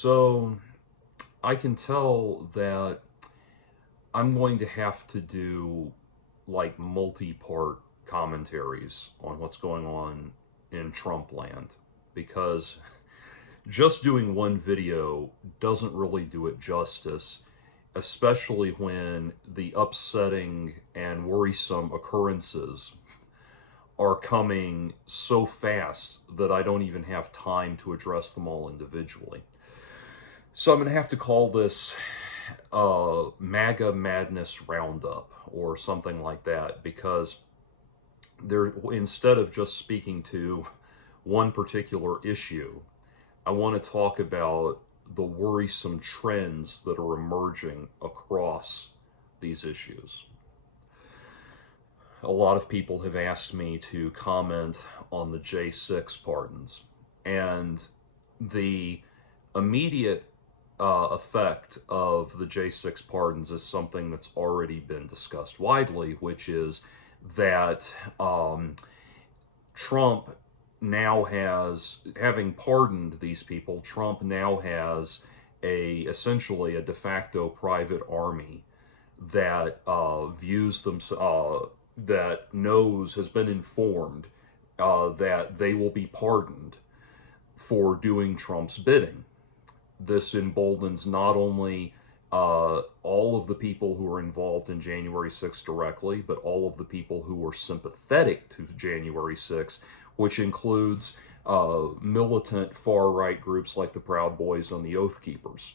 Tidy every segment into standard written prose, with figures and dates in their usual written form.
So I can tell that I'm going to have to do like multi-part commentaries on what's going on in Trump land because just doing one video doesn't really do it justice, especially when the upsetting and worrisome occurrences are coming so fast that I don't even have time to address them all individually. So I'm going to have to call this MAGA Madness Roundup or something like that because there, instead of just speaking to one particular issue, I want to talk about the worrisome trends that are emerging across these issues. A lot of people have asked me to comment on the J6 pardons, and the immediate effect of the J6 pardons is something that's already been discussed widely, which is that Trump now has, having pardoned these people, Trump now has essentially a de facto private army that views them, that knows, has been informed that they will be pardoned for doing Trump's bidding. This emboldens not only all of the people who are involved in January 6th directly, but all of the people who were sympathetic to January 6th, which includes militant far-right groups like the Proud Boys and the Oath Keepers.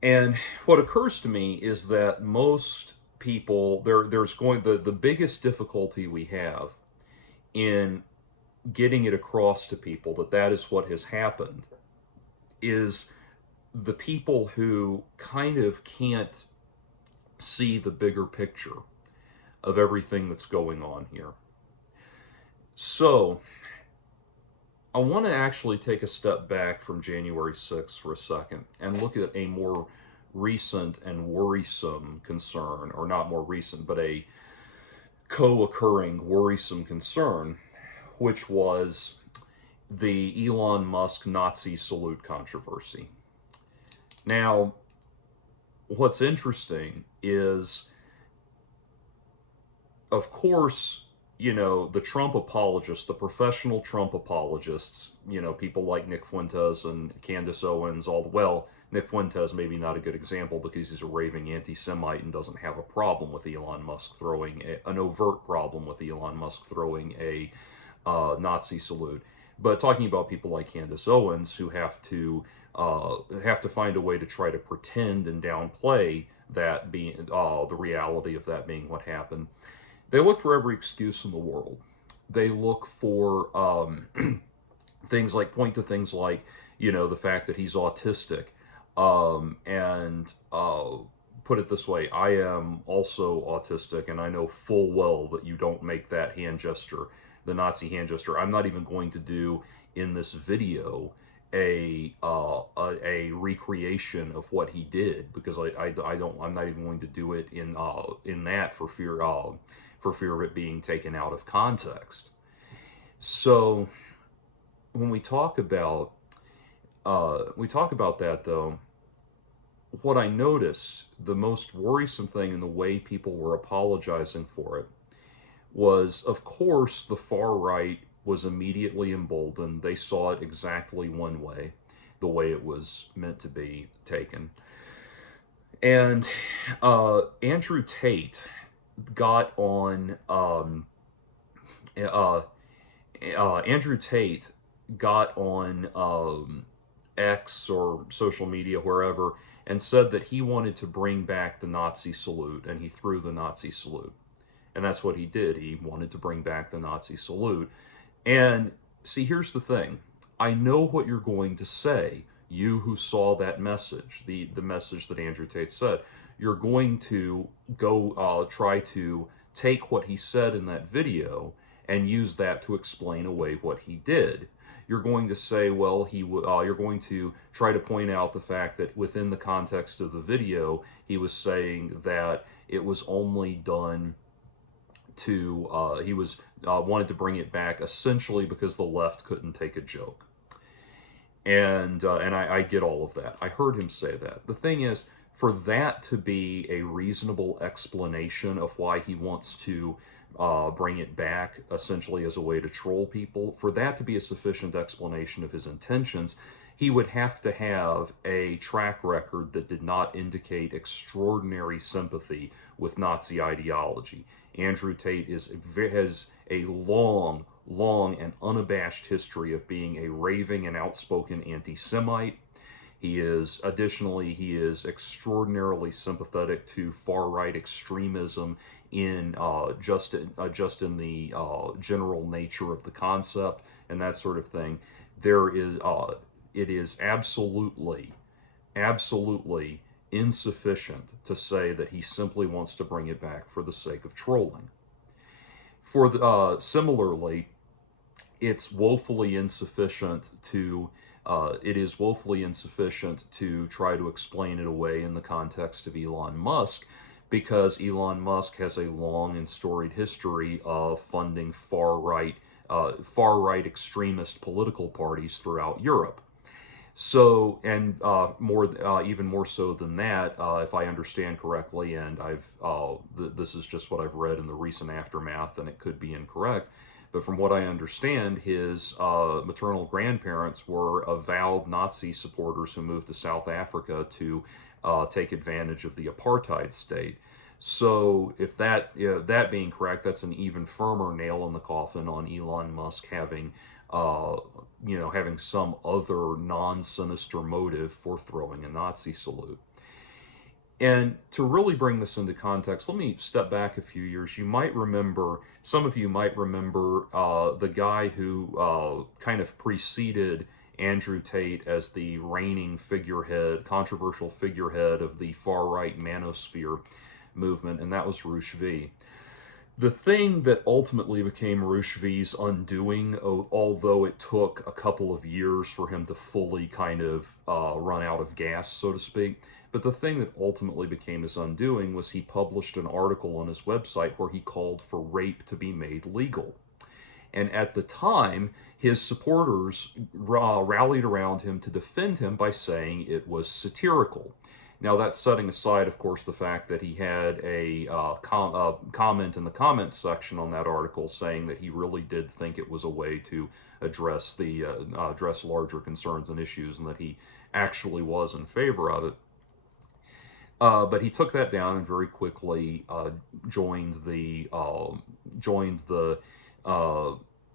And what occurs to me is that most people, the biggest difficulty we have in getting it across to people that is what has happened is the people who kind of can't see the bigger picture of everything that's going on here. So I want to actually take a step back from January 6th for a second and look at a more recent and worrisome concern, or not more recent, but a co-occurring worrisome concern, which was the Elon Musk Nazi salute controversy. Now, what's interesting is, of course, the Trump apologists, the professional Trump apologists, people like Nick Fuentes and Candace Owens, Nick Fuentes maybe not a good example because he's a raving anti-Semite and doesn't have a problem with Elon Musk throwing an overt problem with Elon Musk throwing a Nazi salute. But talking about people like Candace Owens who have to find a way to try to pretend and downplay that being the reality of that being what happened. They look for every excuse in the world. They look for point to things like, the fact that he's autistic. And put it this way, I am also autistic, and I know full well that you don't make that hand gesture, the Nazi hand gesture. I'm not even going to do in this video a recreation of what he did because I'm not even going to do it in that for fear of it being taken out of context. So when we talk about that though, what I noticed, the most worrisome thing in the way people were apologizing for it was, of course, the far right was immediately emboldened. They saw it exactly one way, the way it was meant to be taken. And Andrew Tate got on X or social media, wherever, and said that he wanted to bring back the Nazi salute, and he threw the Nazi salute. And that's what he did. He wanted to bring back the Nazi salute. And see, here's the thing. I know what you're going to say, you who saw that message, the message that Andrew Tate said. You're going to go try to take what he said in that video and use that to explain away what he did. You're going to say, well, you're going to try to point out the fact that within the context of the video, he was saying that it was only done to, he wanted to bring it back essentially because the left couldn't take a joke. And I get all of that. I heard him say that. The thing is, for that to be a reasonable explanation of why he wants to bring it back, essentially as a way to troll people, for that to be a sufficient explanation of his intentions, he would have to have a track record that did not indicate extraordinary sympathy with Nazi ideology. Andrew Tate has a long and unabashed history of being a raving and outspoken anti-Semite. He is extraordinarily sympathetic to far-right extremism in just in the general nature of the concept and that sort of thing. It is absolutely insufficient to say that he simply wants to bring it back for the sake of trolling. Similarly, it's woefully insufficient to it is woefully insufficient to try to explain it away in the context of Elon Musk, because Elon Musk has a long and storied history of funding far right extremist political parties throughout Europe. So, and even more so than that, if I understand correctly, and this is just what I've read in the recent aftermath, and it could be incorrect, but from what I understand, his maternal grandparents were avowed Nazi supporters who moved to South Africa to take advantage of the apartheid state. So, if that being correct, that's an even firmer nail in the coffin on Elon Musk having having some other non-sinister motive for throwing a Nazi salute. And to really bring this into context, let me step back a few years. Some of you might remember the guy who kind of preceded Andrew Tate as the reigning controversial figurehead of the far-right manosphere movement, and that was Roosh V. The thing that ultimately became Roosh V's undoing, although it took a couple of years for him to fully kind of run out of gas, so to speak, but the thing that ultimately became his undoing was he published an article on his website where he called for rape to be made legal. And at the time, his supporters rallied around him to defend him by saying it was satirical. Now, that's setting aside, of course, the fact that he had a comment in the comments section on that article saying that he really did think it was a way to address larger concerns and issues, and that he actually was in favor of it. But he took that down and very quickly joined the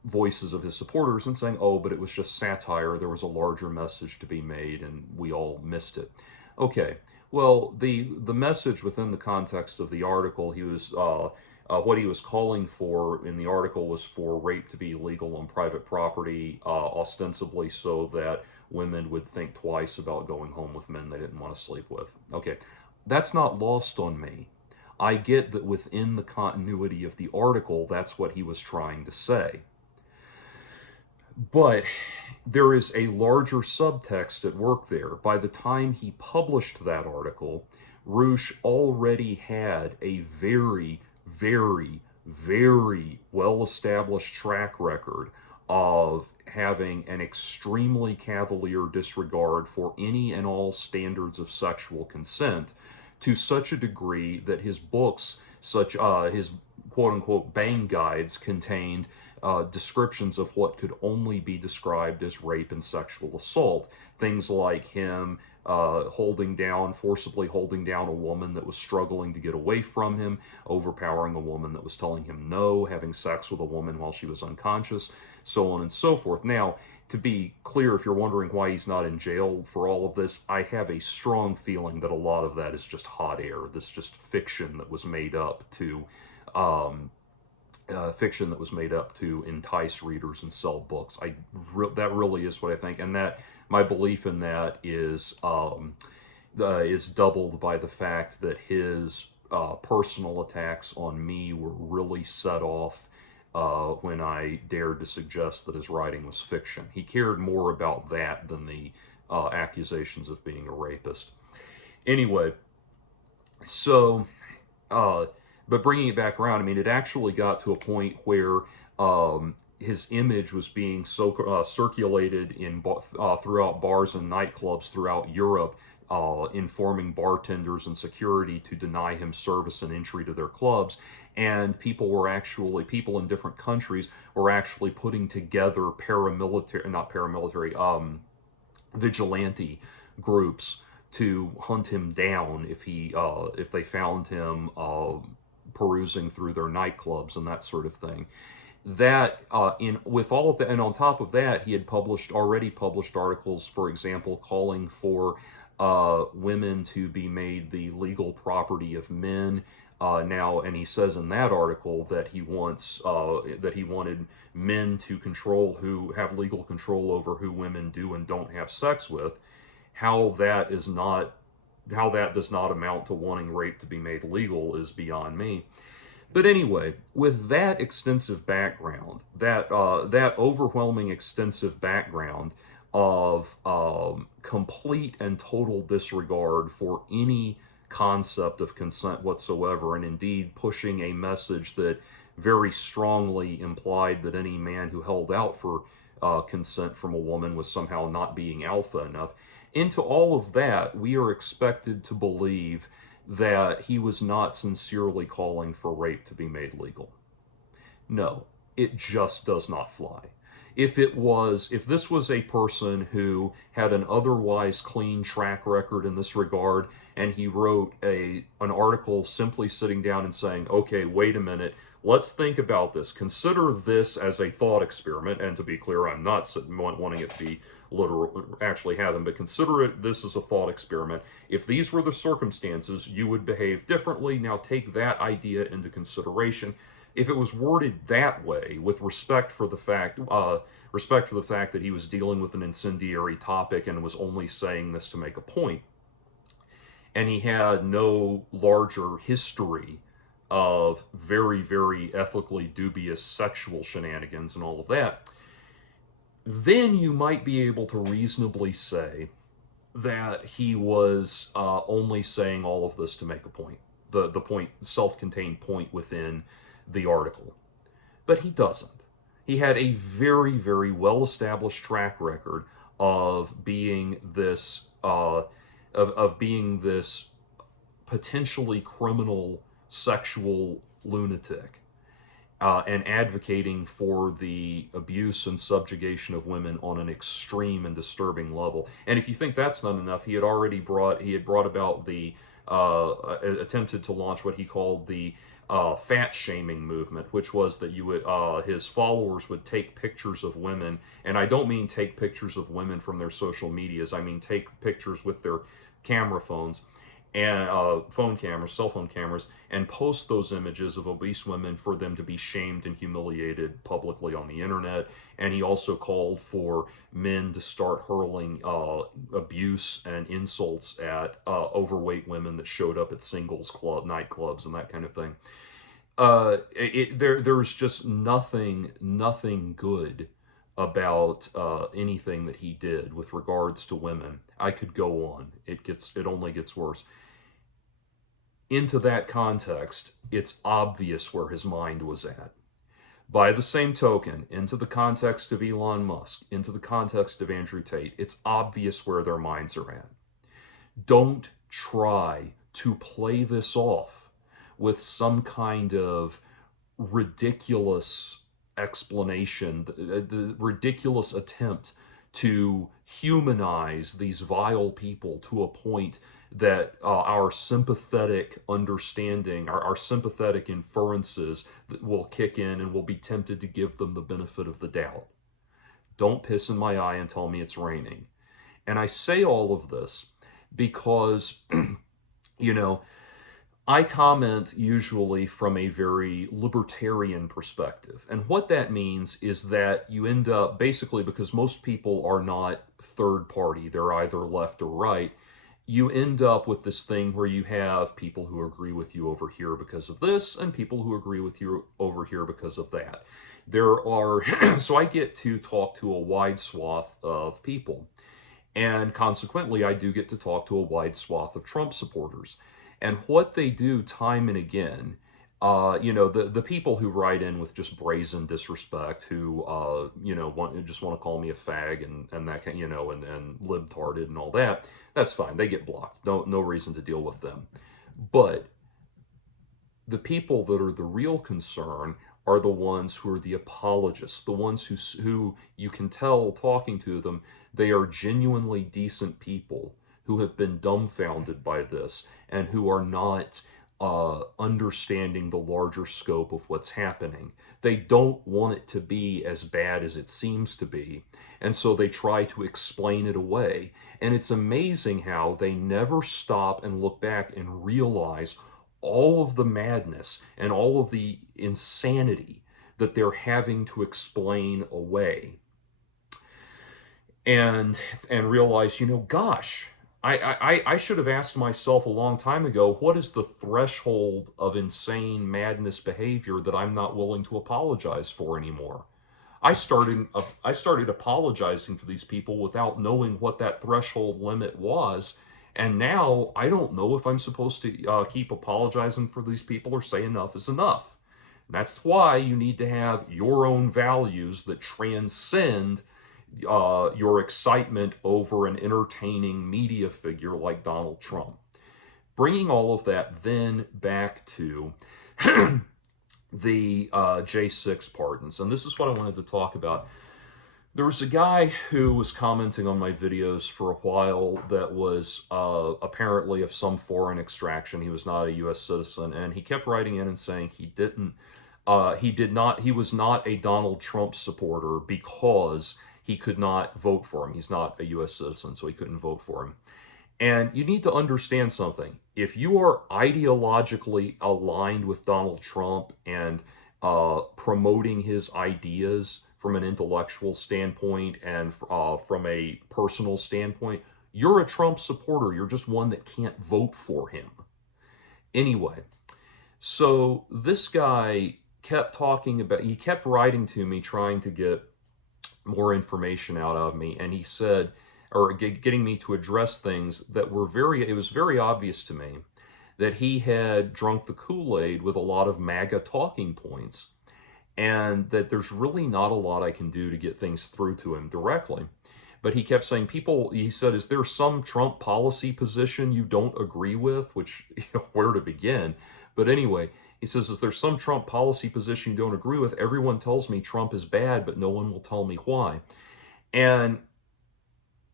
voices of his supporters and saying, "Oh, but it was just satire. There was a larger message to be made, and we all missed it." Okay. Well, the message within the context of the article, what he was calling for in the article was for rape to be legal on private property, ostensibly so that women would think twice about going home with men they didn't want to sleep with. Okay, that's not lost on me. I get that within the continuity of the article, that's what he was trying to say. But there is a larger subtext at work there. By the time he published that article, Roosh already had a very, very, very well-established track record of having an extremely cavalier disregard for any and all standards of sexual consent, to such a degree that his books, his quote-unquote bang guides, contained descriptions of what could only be described as rape and sexual assault. Things like him forcibly holding down a woman that was struggling to get away from him, overpowering a woman that was telling him no, having sex with a woman while she was unconscious, so on and so forth. Now, to be clear, if you're wondering why he's not in jail for all of this, I have a strong feeling that a lot of that is just hot air. This just fiction that was made up to entice readers and sell books. That really is what I think, and that my belief in that is doubled by the fact that his personal attacks on me were really set off when I dared to suggest that his writing was fiction. He cared more about that than the accusations of being a rapist. Anyway, so but bringing it back around, I mean, it actually got to a point where his image was being circulated throughout bars and nightclubs throughout Europe, informing bartenders and security to deny him service and entry to their clubs. And people in different countries were actually putting together not paramilitary, vigilante groups to hunt him down if they found him perusing through their nightclubs and that sort of thing. That in with all of that, and on top of that, he had already published articles, for example, calling for women to be made the legal property of men. Now, and he says in that article that he wanted men to have legal control over who women do and don't have sex with. How that does not amount to wanting rape to be made legal is beyond me. But anyway, with that extensive background, that overwhelming extensive background of complete and total disregard for any concept of consent whatsoever, and indeed pushing a message that very strongly implied that any man who held out for consent from a woman was somehow not being alpha enough. Into all of that, we are expected to believe that he was not sincerely calling for rape to be made legal. No, it just does not fly. If this was a person who had an otherwise clean track record in this regard, and he wrote an article simply sitting down and saying, okay, wait a minute, let's think about this. Consider this as a thought experiment. And to be clear, I'm not wanting it to be literal, actually happen, but consider this as a thought experiment. If these were the circumstances, you would behave differently. Now take that idea into consideration. If it was worded that way, with respect for the fact that he was dealing with an incendiary topic and was only saying this to make a point, and he had no larger history of very, very ethically dubious sexual shenanigans and all of that, then you might be able to reasonably say that he was only saying all of this to make a point, the point, self-contained point within the article. But he doesn't. He had a very, very well-established track record of being this potentially criminal sexual lunatic, and advocating for the abuse and subjugation of women on an extreme and disturbing level. And if you think that's not enough, he had brought about attempted to launch what he called the fat shaming movement, which was that his followers would take pictures of women, and I don't mean take pictures of women from their social medias, I mean take pictures with their camera phones and cell phone cameras, and post those images of obese women for them to be shamed and humiliated publicly on the internet. And he also called for men to start hurling abuse and insults at overweight women that showed up at nightclubs and that kind of thing. There was just nothing good about anything that he did with regards to women. I could go on. It only gets worse. Into that context, it's obvious where his mind was at. By the same token, into the context of Elon Musk, into the context of Andrew Tate, it's obvious where their minds are at. Don't try to play this off with some kind of ridiculous explanation, the ridiculous attempt to humanize these vile people to a point that our sympathetic understanding, our sympathetic inferences will kick in, and we'll be tempted to give them the benefit of the doubt. Don't piss in my eye and tell me it's raining. And I say all of this because, I comment usually from a very libertarian perspective. And what that means is that you end up, basically, because most people are not third party, they're either left or right, you end up with this thing where you have people who agree with you over here because of this, and people who agree with you over here because of that. So I get to talk to a wide swath of people. And consequently, I do get to talk to a wide swath of Trump supporters. And what they do time and again the people who write in with just brazen disrespect, who, just want to call me a fag and that kind, and libtarded and all that, that's fine. They get blocked. No reason to deal with them. But the people that are the real concern are the ones who are the apologists, the ones who you can tell talking to them, they are genuinely decent people who have been dumbfounded by this and who are not understanding the larger scope of what's happening. They don't want it to be as bad as it seems to be, and so they try to explain it away. And it's amazing how they never stop and look back and realize all of the madness and all of the insanity that they're having to explain away, and realize, gosh, I should have asked myself a long time ago, what is the threshold of insane madness behavior that I'm not willing to apologize for anymore? I started apologizing for these people without knowing what that threshold limit was, and now I don't know if I'm supposed to keep apologizing for these people or say enough is enough. And that's why you need to have your own values that transcend your excitement over an entertaining media figure like Donald Trump. Bringing all of that then back to the J6 pardons, and this is what I wanted to talk about. There was a guy who was commenting on my videos for a while that was apparently of some foreign extraction. He was not a U.S. citizen, and he kept writing in and saying he was not a Donald Trump supporter because he could not vote for him. He's not a U.S. citizen, so he couldn't vote for him. And you need to understand something. If you are ideologically aligned with Donald Trump and promoting his ideas from an intellectual standpoint and from a personal standpoint, you're a Trump supporter. You're just one that can't vote for him. Anyway, so this guy he kept writing to me trying to get more information out of me, and he said, or getting me to address things that it was very obvious to me that he had drunk the Kool-Aid with a lot of MAGA talking points, and that there's really not a lot I can do to get things through to him directly. But he kept saying, he said, is there some Trump policy position you don't agree with? Which, where to begin? But anyway, he says, is there some Trump policy position you don't agree with? Everyone tells me Trump is bad, but no one will tell me why. And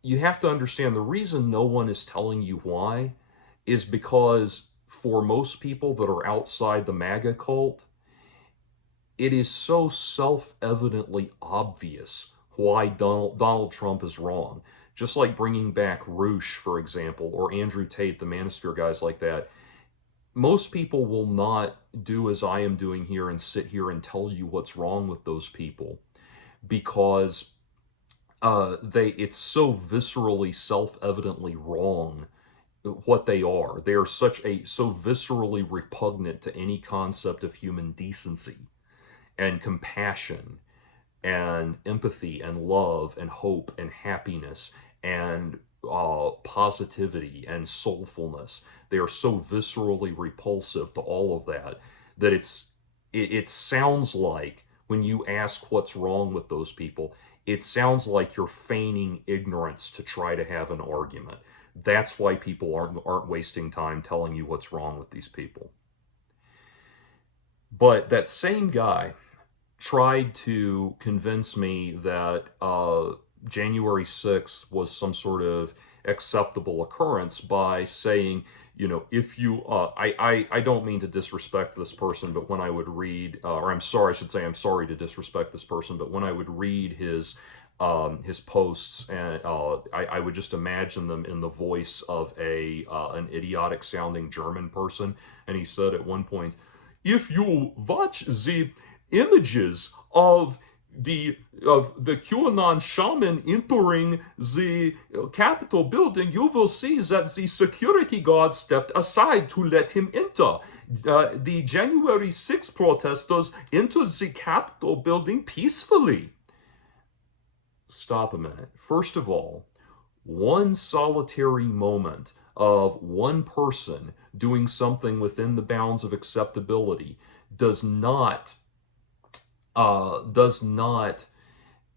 you have to understand the reason no one is telling you why is because for most people that are outside the MAGA cult, it is so self-evidently obvious why Donald Trump is wrong. Just like bringing back Roosh, for example, or Andrew Tate, the Manosphere guys like that. Most people will not do as I am doing here and sit here and tell you what's wrong with those people, because it's so viscerally, self-evidently wrong what they are. They are so viscerally repugnant to any concept of human decency and compassion and empathy and love and hope and happiness and positivity and soulfulness. They are so viscerally repulsive to all of that it sounds like, when you ask what's wrong with those people, it sounds like you're feigning ignorance to try to have an argument. That's why people aren't wasting time telling you what's wrong with these people. But that same guy tried to convince me that January 6th was some sort of acceptable occurrence by saying, if you, I don't mean to disrespect this person, but when I would read, or I'm sorry, I should say I'm sorry to disrespect this person, but when I would read his posts, and I would just imagine them in the voice of an idiotic sounding German person. And he said at one point, if you watch the images of the QAnon shaman entering the Capitol building, you will see that the security guard stepped aside to let him enter. The January 6th protesters entered the Capitol building peacefully. Stop a minute. First of all, one solitary moment of one person doing something within the bounds of acceptability does not does not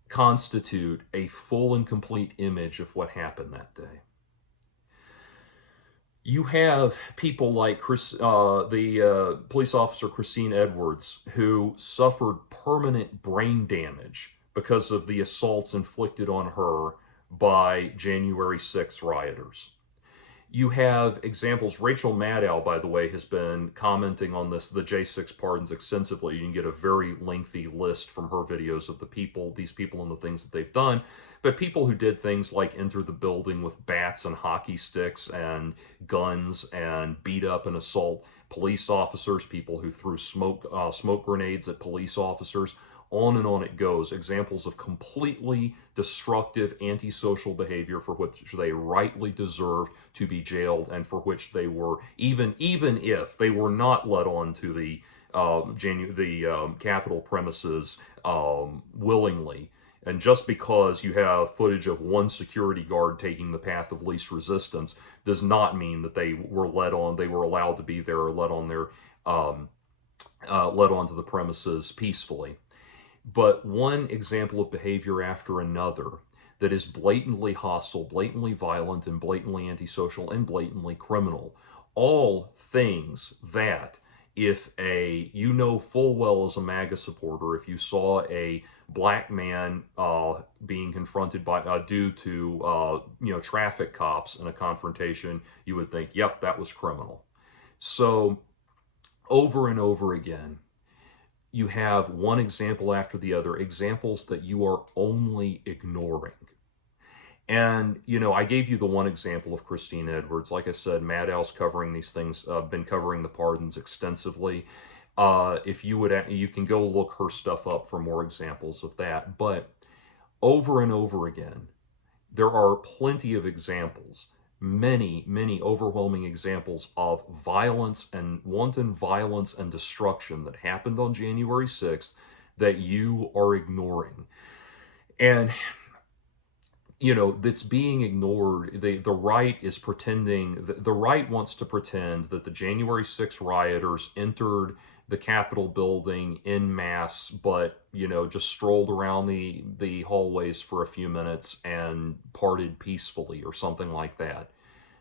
constitute a full and complete image of what happened that day. You have people like the police officer Christine Edwards, who suffered permanent brain damage because of the assaults inflicted on her by January 6th rioters. You have examples. Rachel Maddow, by the way, has been commenting on the J6 pardons extensively. You can get a very lengthy list from her videos of these people and the things that they've done. But people who did things like enter the building with bats and hockey sticks and guns and beat up and assault police officers, people who threw smoke grenades at police officers, on and on it goes. Examples of completely destructive antisocial behavior for which they rightly deserved to be jailed, and for which they were, even if they were not let on to the Capitol premises willingly. And just because you have footage of one security guard taking the path of least resistance does not mean that they were let on. They were allowed to be there or let onto the premises peacefully. But one example of behavior after another that is blatantly hostile, blatantly violent, and blatantly antisocial, and blatantly criminal. All things that, if you know full well as a MAGA supporter, if you saw a black man being confronted due to traffic cops in a confrontation, you would think, yep, that was criminal. So over and over again, you have one example after the other, examples that you are only ignoring. And, I gave you the one example of Christine Edwards. Like I said, Maddow's covering these things, been covering the pardons extensively. If you would, you can go look her stuff up for more examples of that. But over and over again, there are plenty of examples, many overwhelming examples of violence and wanton violence and destruction that happened on January 6th that you are ignoring. And that's being ignored. The right is pretending, the right wants to pretend that the January 6th rioters entered the Capitol building en masse, but just strolled around the hallways for a few minutes and parted peacefully or something like that.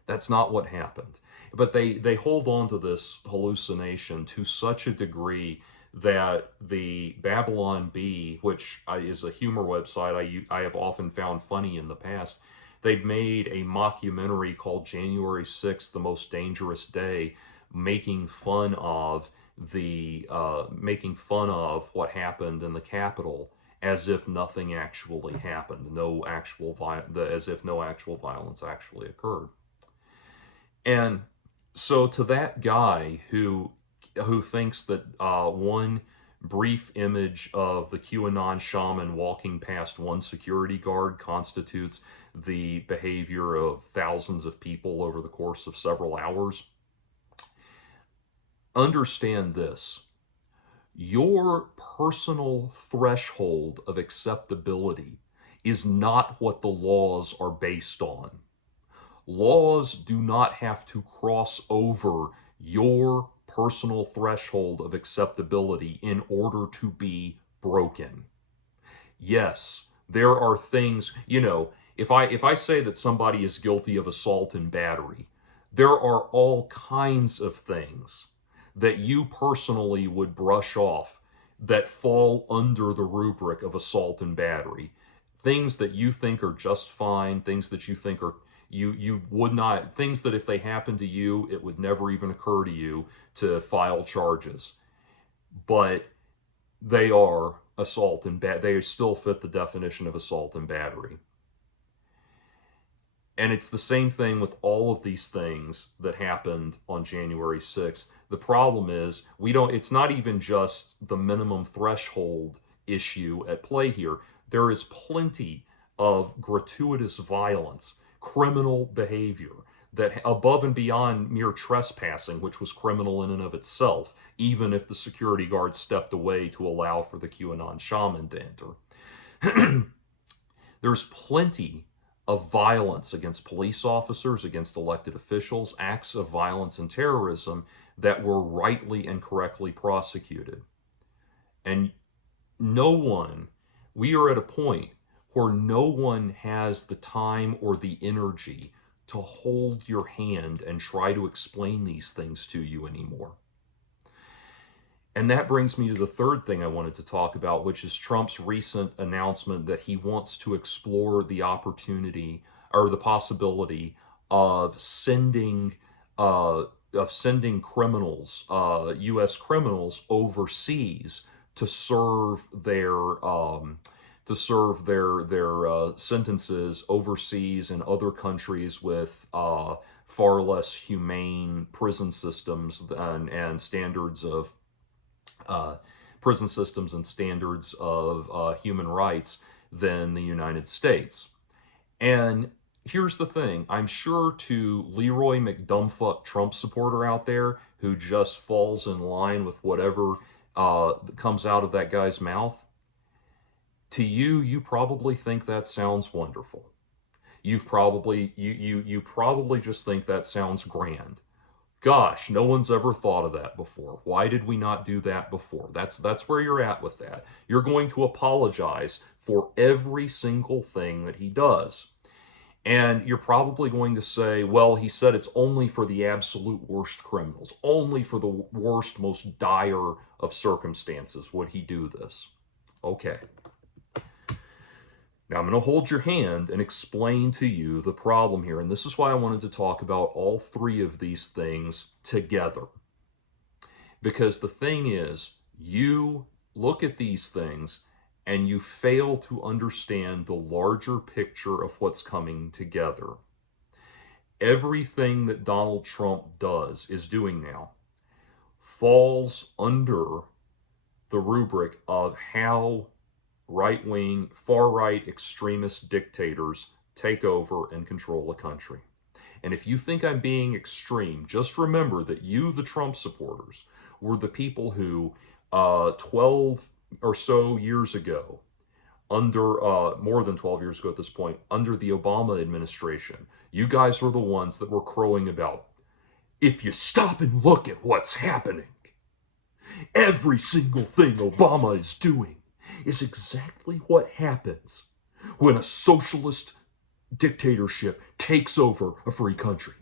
That's not what happened. But they hold on to this hallucination to such a degree that the Babylon Bee, which is a humor website I have often found funny in the past, they've made a mockumentary called January 6th, The Most Dangerous Day, making fun of what happened in the Capitol, as if nothing actually happened, as if no actual violence actually occurred. And so to that guy who thinks that one brief image of the QAnon shaman walking past one security guard constitutes the behavior of thousands of people over the course of several hours, understand this. Your personal threshold of acceptability is not what the laws are based on. Laws do not have to cross over your personal threshold of acceptability in order to be broken. Yes, there are things, if I say that somebody is guilty of assault and battery, there are all kinds of things that you personally would brush off that fall under the rubric of assault and battery. Things that you think are just fine, things that you think are you would not, things that if they happened to you, it would never even occur to you to file charges. But they are assault and they still fit the definition of assault and battery. And it's the same thing with all of these things that happened on January 6th. The problem is it's not even just the minimum threshold issue at play here. There is plenty of gratuitous violence, criminal behavior that above and beyond mere trespassing, which was criminal in and of itself, even if the security guard stepped away to allow for the QAnon shaman to enter. There's plenty of violence against police officers, against elected officials, acts of violence and terrorism that were rightly and correctly prosecuted. And no one, we are at a point where no one has the time or the energy to hold your hand and try to explain these things to you anymore. And that brings me to the third thing I wanted to talk about, which is Trump's recent announcement that he wants to explore the opportunity or the possibility of sending uh, criminals, U.S. criminals, overseas to serve their sentences overseas in other countries with far less humane prison systems and standards of uh, prison systems and standards of human rights than the United States. And here's the thing, I'm sure to Leroy McDumbfuck Trump supporter out there who just falls in line with whatever comes out of that guy's mouth, to you, you probably think that sounds wonderful. You probably just think that sounds grand. Gosh, no one's ever thought of that before. Why did we not do that before? That's where you're at with that. You're going to apologize for every single thing that he does. And you're probably going to say, well, he said it's only for the absolute worst criminals, only for the worst, most dire of circumstances would he do this. Okay. Now I'm going to hold your hand and explain to you the problem here. And this is why I wanted to talk about all three of these things together. Because the thing is, you look at these things and you fail to understand the larger picture of what's coming together. Everything that Donald Trump is doing now, falls under the rubric of how right-wing, far-right extremist dictators take over and control a country. And if you think I'm being extreme, just remember that you, the Trump supporters, were the people who 12 or so years ago, under more than 12 years ago at this point, under the Obama administration, you guys were the ones that were crowing about, if you stop and look at what's happening, every single thing Obama is doing is exactly what happens when a socialist dictatorship takes over a free country.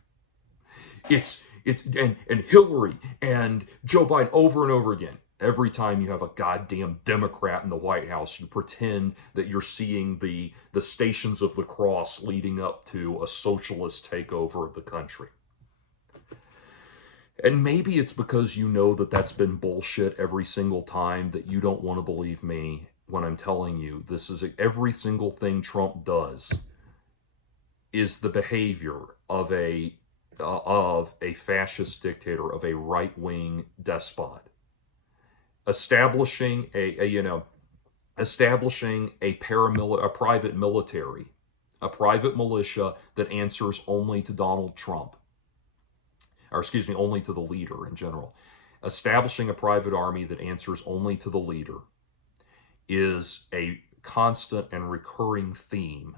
It's and Hillary and Joe Biden over and over again. Every time you have a goddamn Democrat in the White House, you pretend that you're seeing the stations of the cross leading up to a socialist takeover of the country. And maybe it's because you know that that's been bullshit every single time that you don't want to believe me when I'm telling you this is every single thing Trump does is the behavior of a fascist dictator, of a right-wing despot, establishing a private military, a private militia that answers only to Donald Trump, or excuse me, only to the leader in general. Establishing a private army that answers only to the leader is a constant and recurring theme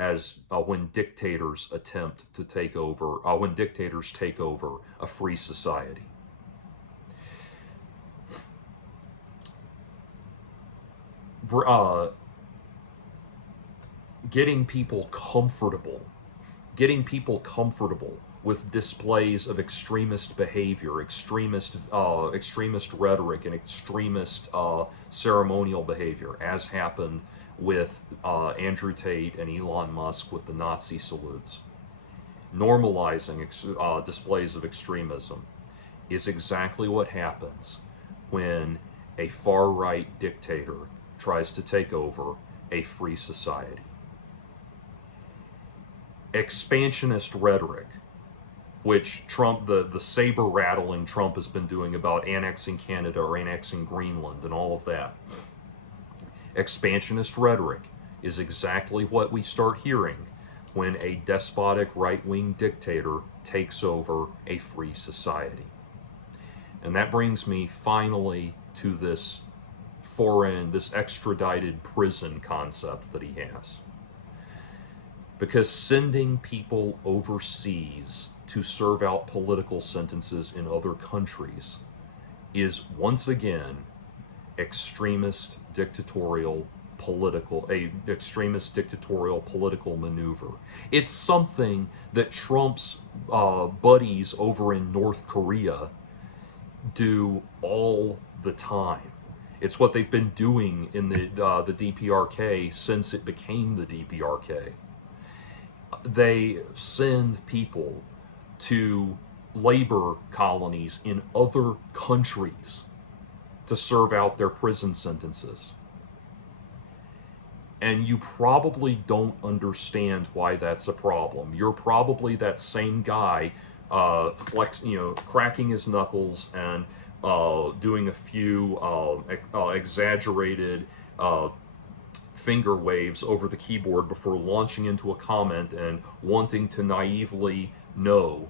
as when dictators attempt to take over, when dictators take over a free society. Uh, getting people comfortable with displays of extremist behavior, extremist rhetoric, and extremist ceremonial behavior, as happened with Andrew Tate and Elon Musk with the Nazi salutes. Normalizing displays of extremism is exactly what happens when a far-right dictator tries to take over a free society. Expansionist rhetoric, which Trump, the saber rattling Trump has been doing about annexing Canada or annexing Greenland and all of that. Expansionist rhetoric is exactly what we start hearing when a despotic right-wing dictator takes over a free society. And that brings me finally to this extradited prison concept that he has. Because sending people overseas to serve out political sentences in other countries is once again extremist dictatorial political maneuver. It's something that Trump's buddies over in North Korea do all the time. It's what they've been doing in the DPRK since it became the DPRK. They send people to labor colonies in other countries to serve out their prison sentences. And you probably don't understand why that's a problem. You're probably that same guy, cracking his knuckles and doing a few exaggerated finger waves over the keyboard before launching into a comment and wanting to naively know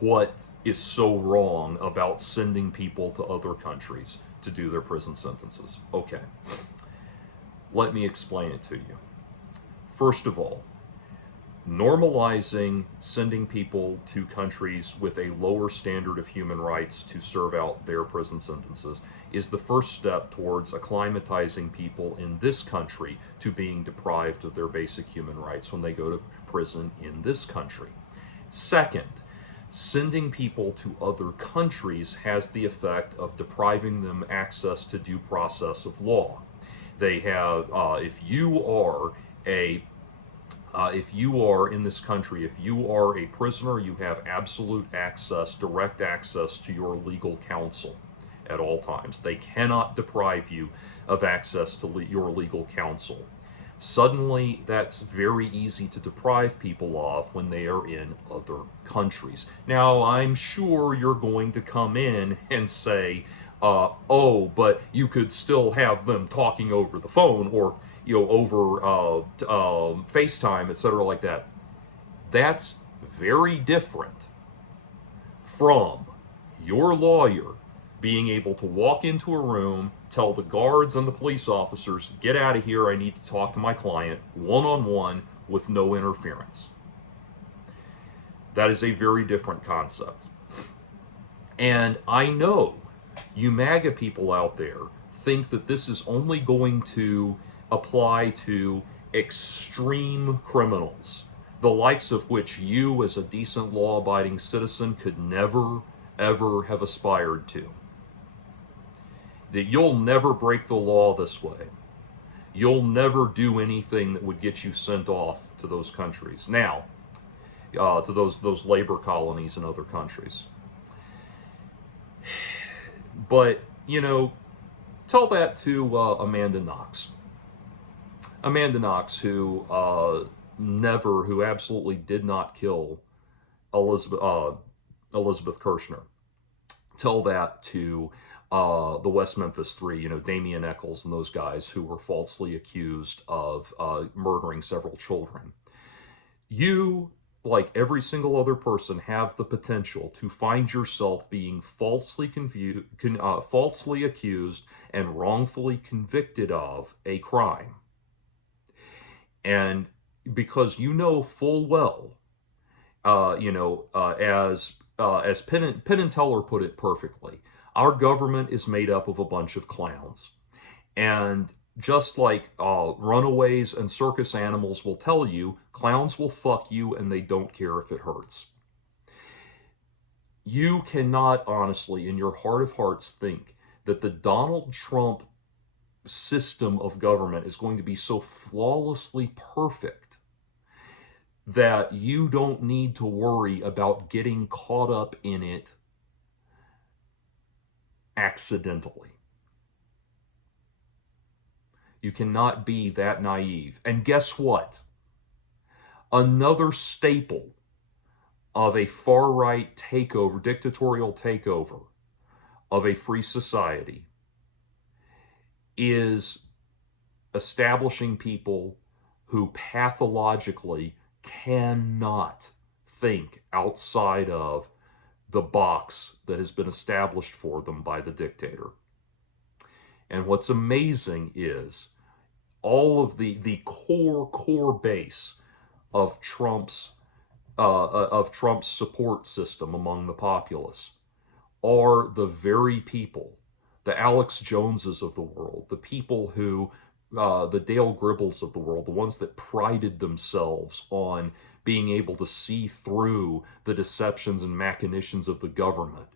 what is so wrong about sending people to other countries to do their prison sentences. Okay, let me explain it to you. First of all, normalizing sending people to countries with a lower standard of human rights to serve out their prison sentences is the first step towards acclimatizing people in this country to being deprived of their basic human rights when they go to prison in this country. Second, sending people to other countries has the effect of depriving them access to due process of law. They have, if you are in this country, if you are a prisoner, you have absolute access, direct access to your legal counsel at all times. They cannot deprive you of access to your legal counsel. Suddenly, that's very easy to deprive people of when they are in other countries. Now, I'm sure you're going to come in and say, oh, but you could still have them talking over the phone or over FaceTime, etc., like that. That's very different from your lawyer being able to walk into a room, tell the guards and the police officers, get out of here, I need to talk to my client one-on-one with no interference. That is a very different concept. And I know you MAGA people out there think that this is only going to apply to extreme criminals, the likes of which you as a decent law-abiding citizen could never, ever have aspired to. That you'll never break the law this way. You'll never do anything that would get you sent off to those countries. Now, to those labor colonies in other countries. But, tell that to Amanda Knox. Amanda Knox, who absolutely did not kill Elizabeth Kirshner. Tell that to the West Memphis Three, Damian Eccles and those guys who were falsely accused of murdering several children. You, like every single other person, have the potential to find yourself being falsely accused and wrongfully convicted of a crime. And because you know full well, as Penn and Teller put it perfectly, our government is made up of a bunch of clowns. And just like runaways and circus animals will tell you, clowns will fuck you and they don't care if it hurts. You cannot honestly, in your heart of hearts, think that the Donald Trump system of government is going to be so flawlessly perfect that you don't need to worry about getting caught up in it accidentally. You cannot be that naive. And guess what? Another staple of a far-right takeover, dictatorial takeover of a free society is establishing people who pathologically cannot think outside of the box that has been established for them by the dictator. And what's amazing is all of the core base of Trump's of Trump's support system among the populace are the very people, the Alex Joneses of the world, the people who, the Dale Gribbles of the world, the ones that prided themselves on being able to see through the deceptions and machinations of the government.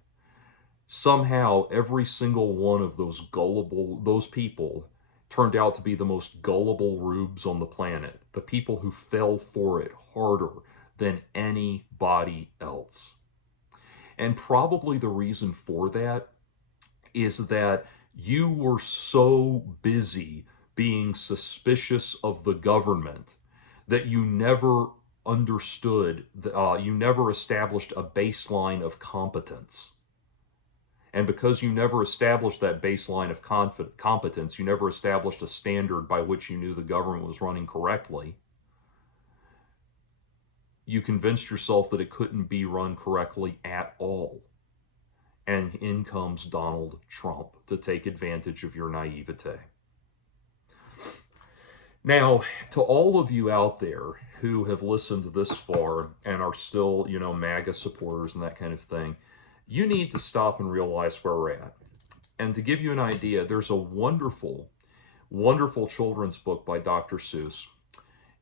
Somehow, every single one of those people turned out to be the most gullible rubes on the planet, the people who fell for it harder than anybody else. And probably the reason for that is that you were so busy being suspicious of the government that you never understood, you never established a baseline of competence. And because you never established that baseline of competence, you never established a standard by which you knew the government was running correctly, you convinced yourself that it couldn't be run correctly at all. And in comes Donald Trump to take advantage of your naivete. Now, to all of you out there who have listened this far and are still, MAGA supporters and that kind of thing, you need to stop and realize where we're at. And to give you an idea, there's a wonderful, wonderful children's book by Dr. Seuss.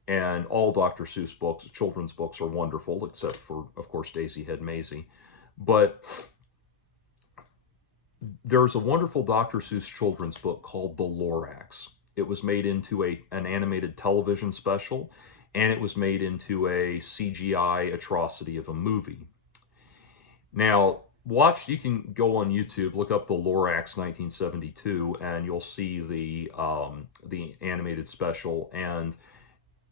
And all Dr. Seuss books, children's books, are wonderful, except for, of course, Daisy Head Maisie. But there's a wonderful Dr. Seuss children's book called The Lorax. It was made into an animated television special, and it was made into a CGI atrocity of a movie. Now, you can go on YouTube, look up The Lorax 1972, and you'll see the animated special. And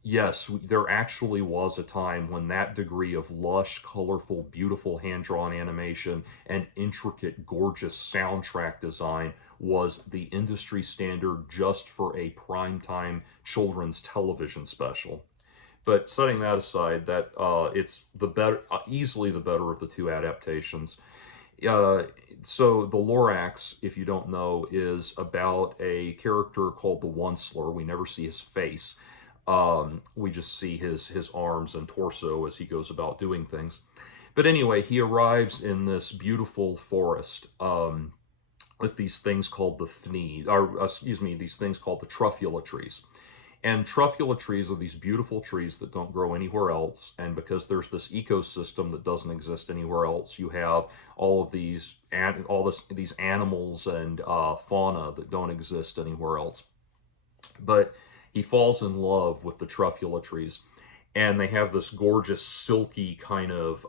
yes, there actually was a time when that degree of lush, colorful, beautiful hand-drawn animation and intricate, gorgeous soundtrack design was the industry standard just for a primetime children's television special. But setting that aside, that it's the better, easily the better of the two adaptations. So the Lorax, if you don't know, is about a character called the Onceler. We never see his face. We just see his arms and torso as he goes about doing things. But anyway, he arrives in this beautiful forest with these things called the these things called the truffula trees. And truffula trees are these beautiful trees that don't grow anywhere else. And because there's this ecosystem that doesn't exist anywhere else, you have all of these animals and fauna that don't exist anywhere else. But he falls in love with the truffula trees, and they have this gorgeous, silky kind of,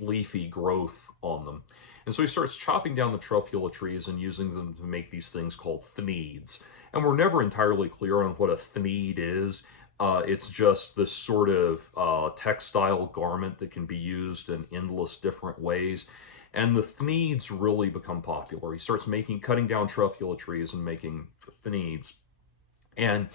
leafy growth on them. And so he starts chopping down the truffula trees and using them to make these things called thneeds. And we're never entirely clear on what a thneed is. It's just this sort of textile garment that can be used in endless different ways. And the thneeds really become popular. He starts cutting down truffula trees and making thneeds. And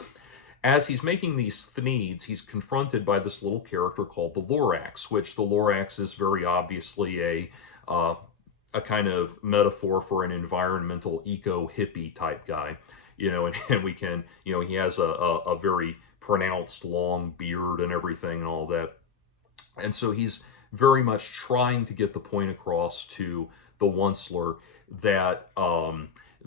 as he's making these thneeds, he's confronted by this little character called the Lorax, which the Lorax is very obviously a kind of metaphor for an environmental eco-hippie type guy. And we can, he has a very pronounced long beard and everything and all that. And so he's very much trying to get the point across to the Onceler that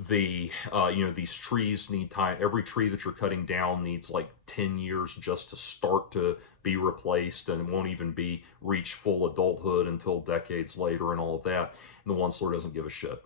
these trees need time. Every tree that you're cutting down needs like 10 years just to start to be replaced, and it won't even reach full adulthood until decades later and all of that. And the Onceler doesn't give a shit.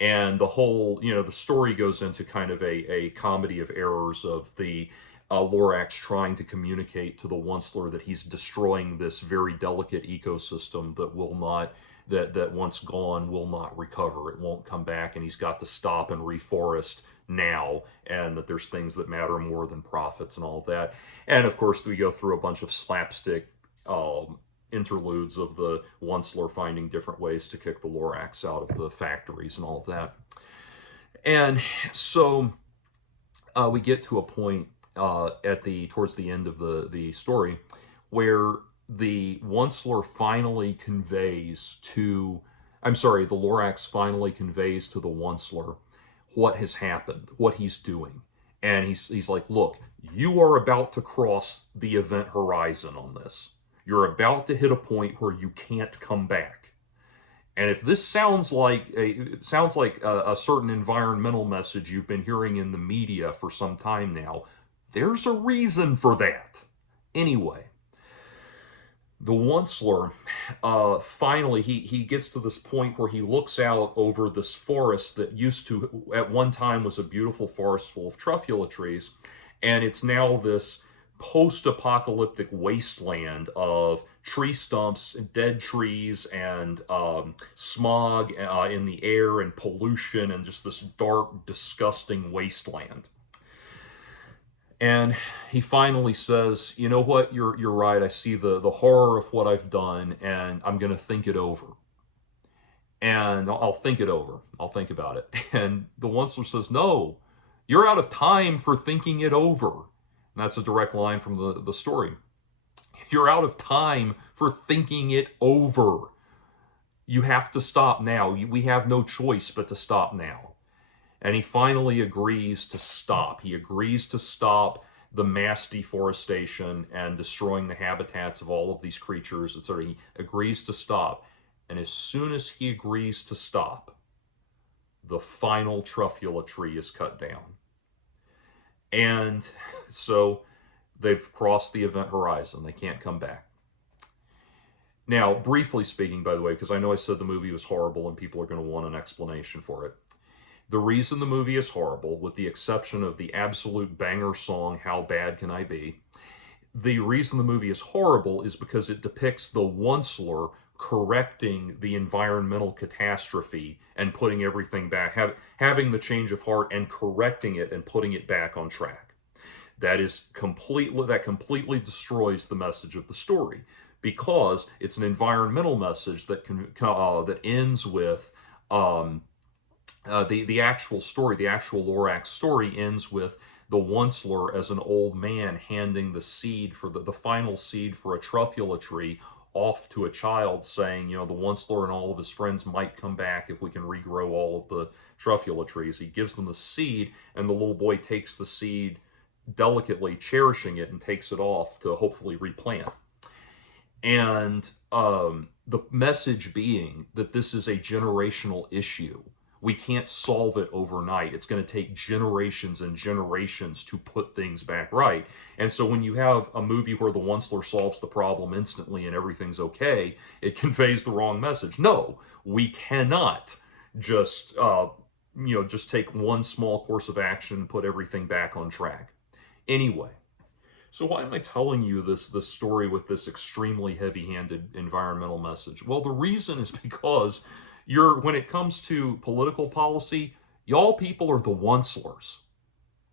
And the whole, the story goes into kind of a comedy of errors of the Lorax trying to communicate to the Onceler that he's destroying this very delicate ecosystem that once gone will not recover. It won't come back, and he's got to stop and reforest now, and that there's things that matter more than profits and all of that. And of course, we go through a bunch of slapstick interludes of the Onceler finding different ways to kick the Lorax out of the factories and all of that. And so we get to a point towards the end of the story where the Onceler finally conveys to, the Lorax finally conveys to the Onceler what has happened, what he's doing. And he's like, look, you are about to cross the event horizon on this. You're about to hit a point where you can't come back. And if this sounds like a certain environmental message you've been hearing in the media for some time now, there's a reason for that. Anyway, the Onceler, finally, he gets to this point where he looks out over this forest that used to, at one time, was a beautiful forest full of truffula trees, and it's now this post-apocalyptic wasteland of tree stumps, dead trees, and smog in the air, and pollution, and just this dark, disgusting wasteland. And he finally says, you know what, you're right. I see the horror of what I've done, and I'm going to think it over. And I'll think it over. I'll think about it. And the Onceler says, no, you're out of time for thinking it over. And that's a direct line from the story. You're out of time for thinking it over. You have to stop now. We have no choice but to stop now. And he finally agrees to stop. He agrees to stop the mass deforestation and destroying the habitats of all of these creatures, etc. He agrees to stop. And as soon as he agrees to stop, the final truffula tree is cut down. And so they've crossed the event horizon. They can't come back. Now, briefly speaking, by the way, because I know I said the movie was horrible and people are going to want an explanation for it. The reason the movie is horrible, with the exception of the absolute banger song, How Bad Can I Be? The reason the movie is horrible is because it depicts the Onceler correcting the environmental catastrophe and putting everything back, having the change of heart and correcting it and putting it back on track. That completely destroys the message of the story, because it's an environmental message that that ends with the actual story, the actual Lorax story ends with the Onceler as an old man handing the seed for the final seed for a truffula tree off to a child, saying, the Onceler and all of his friends might come back if we can regrow all of the truffula trees. He gives them the seed, and the little boy takes the seed delicately, cherishing it, and takes it off to hopefully replant. And the message being that this is a generational issue. We can't solve it overnight. It's going to take generations and generations to put things back right. And so when you have a movie where the Onceler solves the problem instantly and everything's okay, it conveys the wrong message. No, we cannot just just take one small course of action and put everything back on track. Anyway, so why am I telling you this story with this extremely heavy-handed environmental message? Well, the reason is because when it comes to political policy, y'all people are the Oncelers.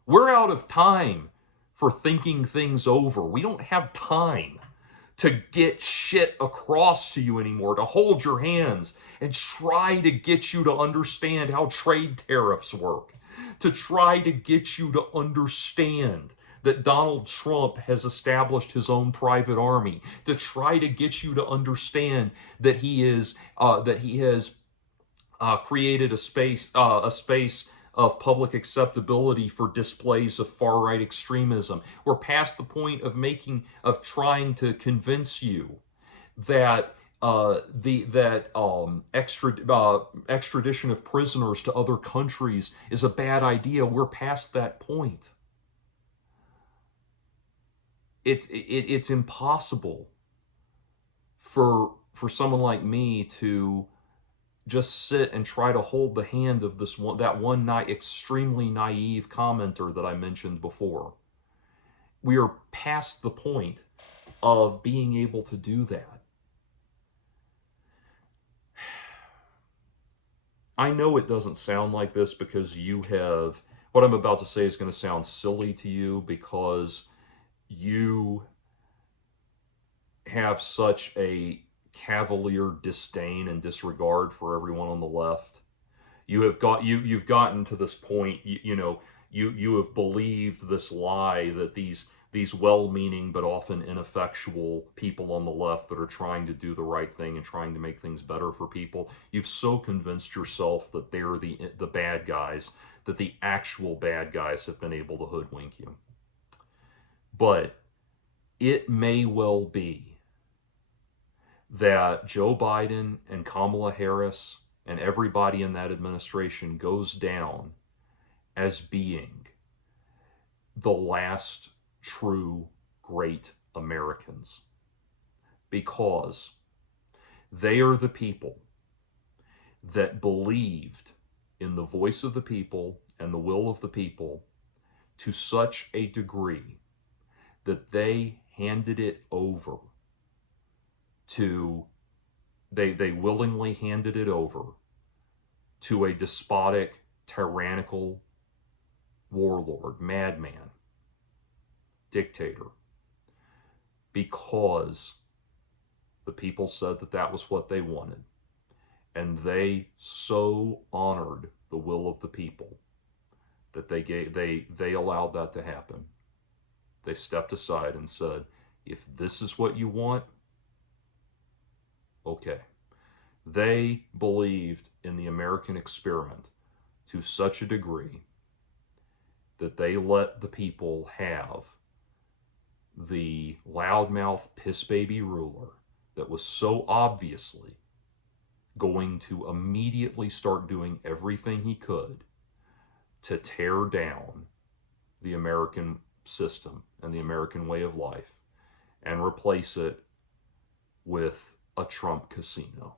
We're out of time for thinking things over. We don't have time to get shit across to you anymore, to hold your hands and try to get you to understand how trade tariffs work, to try to get you to understand that Donald Trump has established his own private army, to try to get you to understand that he has created a space of public acceptability for displays of far-right extremism. We're past the point of trying to convince you that extradition of prisoners to other countries is a bad idea. We're past that point. It's impossible for someone like me to just sit and try to hold the hand of that one extremely naive commenter that I mentioned before. We are past the point of being able to do that. I know it doesn't sound like this because what I'm about to say is going to sound silly to you, because you have such a cavalier disdain and disregard for everyone on the left. You've gotten to this point, you have believed this lie that these these well-meaning but often ineffectual people on the left that are trying to do the right thing and trying to make things better for people. You've so convinced yourself that they're the bad guys that the actual bad guys have been able to hoodwink you. But it may well be that Joe Biden and Kamala Harris and everybody in that administration goes down as being the last true great Americans, because they are the people that believed in the voice of the people and the will of the people to such a degree that they handed it over to, they willingly handed it over to a despotic, tyrannical warlord, madman, dictator, because the people said that that was what they wanted. And they so honored the will of the people that they allowed that to happen. They stepped aside and said, if this is what you want, okay. They believed in the American experiment to such a degree that they let the people have the loudmouth piss baby ruler that was so obviously going to immediately start doing everything he could to tear down the American system and the American way of life and replace it with a Trump casino.